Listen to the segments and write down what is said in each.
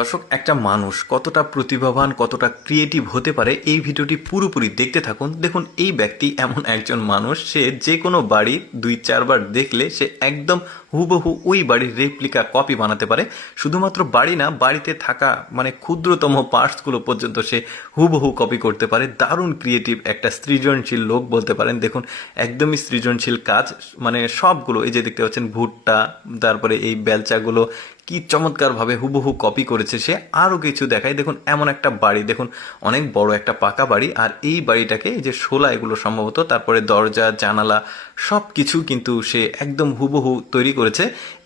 দর্শক, একটা মানুষ কতটা প্রতিভাবান, কতটা ক্রিয়েটিভ হতে পারে, এই ভিডিওটি পুরোপুরি দেখতে থাকুন। দেখুন, এই ব্যক্তি এমন একজন মানুষ, সে যে কোনো বাড়ি দুই, চারবার দেখলে সে একদম হুবহু ওই বাড়ির রেপ্লিকা কপি বানাতে পারে। শুধুমাত্র বাড়ি না, বাড়িতে থাকা মানে ক্ষুদ্রতম পার্টসগুলো পর্যন্ত সে হুবহু কপি করতে পারে। দারুণ ক্রিয়েটিভ একটা সৃজনশীল লোক বলতে পারেন। দেখুন, একদমই সৃজনশীল কাজ মানে সবগুলো, এই যে দেখতে পাচ্ছেন ভুট্টা, তারপরে এই বেলচাগুলো, কি চমৎকারভাবে হুবহু কপি করেছে সে। আরও কিছু দেখায় দেখুন, এমন একটা বাড়ি। দেখুন, অনেক বড় একটা পাকা বাড়ি। আর এই বাড়িটাকে এই যে শোলা, এগুলো সম্ভবত, তারপরে দরজা, জানালা সব কিছু কিন্তু সে একদম হুবহু তৈরি করেছে।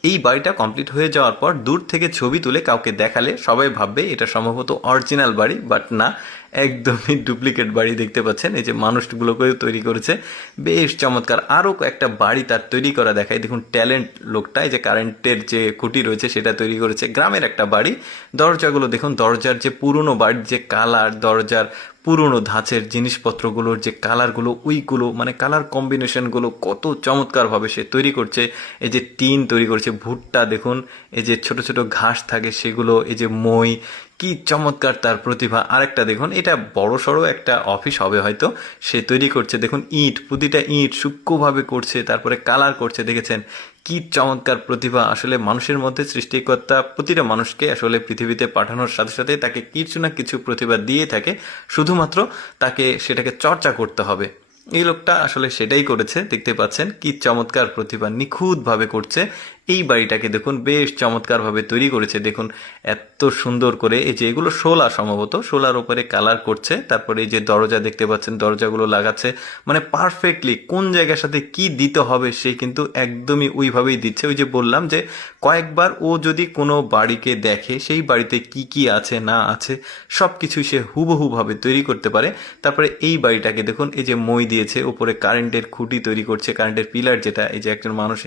এই বাড়িটা কমপ্লিট হয়ে যাওয়ার পর দূর থেকে ছবি তুলে কাউকে দেখালে সবাই ভাববে এটা সম্ভবত অরিজিনাল বাড়ি বাট না। একদমই ডুপ্লিকেট বাড়ি দেখতে পাচ্ছেন। এই যে মানুষগুলোকে তৈরি করেছে। বেশ চমৎকার। আরও একটা বাড়ি তার তৈরি করা দেখায়। দেখুন, ট্যালেন্ট লোকটা, এই যে কারেন্টের যে খুঁটি রয়েছে, সেটা তৈরি করেছে। গ্রামের একটা বাড়ি। দরজাগুলো দেখুন, দরজার যে পুরনো বাড়ির যে কালার, দরজার পুরনো ধাঁচের জিনিসপত্রগুলোর যে কালারগুলো ওইগুলো মানে কালার কম্বিনেশনগুলো কত চমৎকারভাবে সে তৈরি করছে। এই যে টিন তৈরি করছে, ভুট্টা দেখুন, এই যে ছোট ছোট ঘাস থাকে, সেগুলো, এই যে মই কি চমৎকার তার প্রতিভা। আরেকটা দেখুন, এটা বড় সড়ো একটা অফিস হবে হয়তো। সে তৈরি করছে, দেখুন, ইট, প্রতিটা ইট সূক্ষ্মভাবে করছে, তারপরে কালার করছে, দেখেছেন? কি চমৎকার প্রতিভা। আসলে মানুষের মধ্যে সৃষ্টিকর্তা প্রতিটা মানুষকে আসলে পৃথিবীতে পাঠানোর সাথে সাথে তাকে কিছু না কিছু প্রতিভা দিয়ে থাকে। শুধুমাত্র তাকে সেটাকে চর্চা করতে হবে। এই লোকটা আসলে সেটাই করেছে, দেখতে পাচ্ছেন? কি চমৎকার প্রতিভা, নিখুঁতভাবে করছে। এই বাড়িটাকে দেখুন, বেশ চমৎকারভাবে তৈরি করেছে। দেখুন, এত সুন্দর করে এই যে এগুলো শোলা সম্ভবত শোলার উপরে কালার করছে। তারপরে এই যে দরজা দেখতে পাচ্ছেন, দরজাগুলো লাগাচ্ছে। মানে পারফেক্টলি কোন জায়গার সাথে কি দিতে হবে সে কিন্তু একদমই ওইভাবেই দিচ্ছে। ওই যে বললাম যে কয়েকবার ও যদি কোনো বাড়িকে দেখে সেই বাড়িতে কি কি আছে, না আছে সব কিছু সে হুবহুভাবে তৈরি করতে পারে। তারপরে এই বাড়িটাকে দেখুন, এই যে মই দিয়েছে, উপরে কারেন্টের খুঁটি তৈরি করছে, কারেন্টের পিলার যেটা, এই যে একজন মানুষ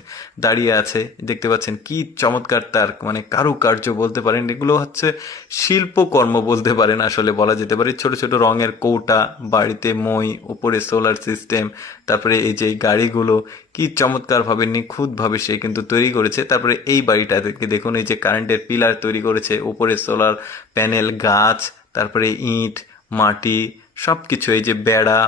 দাঁড়িয়ে আছে দেখতে পাচ্ছেন কি চমৎকার তার মানে কারুকার্য বলতে পারেন। এগুলো হচ্ছে শিল্পকর্ম বলতে পারেন আসলে বলা যেতে পারে। ছোট ছোট রঙের কৌটা, বাড়িতে মই উপরে সোলার সিস্টেম তারপরে এই যে গাড়িগুলো, কি চমৎকারভাবে, নিখুঁতভাবে সে কিন্তু তৈরি করেছে। তারপরে এই বাড়িটা দেখুন, এই যে কারেন্টের পিলার তৈরি করেছে উপরে সোলার প্যানেল গাছ, তারপরে ইট, মাটি সব কিছু এই যে বেড়া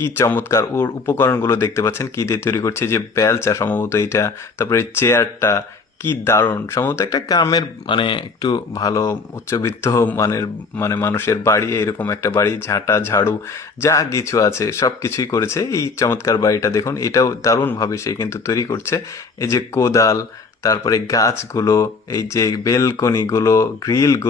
কি চমৎকার ওর উপকরণগুলো দেখতে পাচ্ছেন, কি দিয়ে তৈরি করছে যে বেলচা সম্ভবত এটা তারপরে চেয়ারটা, কি দারুণ। সম্ভবত একটা গ্রামের মানে একটু ভালো উচ্চবিত্ত মানের মানে মানুষের বাড়ি, এরকম একটা বাড়ি, ঝাঁটা, ঝাড়ু, যা কিছু আছে, সব কিছুই করেছে। এই চমৎকার বাড়িটা দেখুন, এটাও দারুণভাবে সে কিন্তু তৈরি করছে। এই যে কোদাল, তারপরে গাছগুলো, এই যে বেলকনিগুলো, গ্রিলগুলো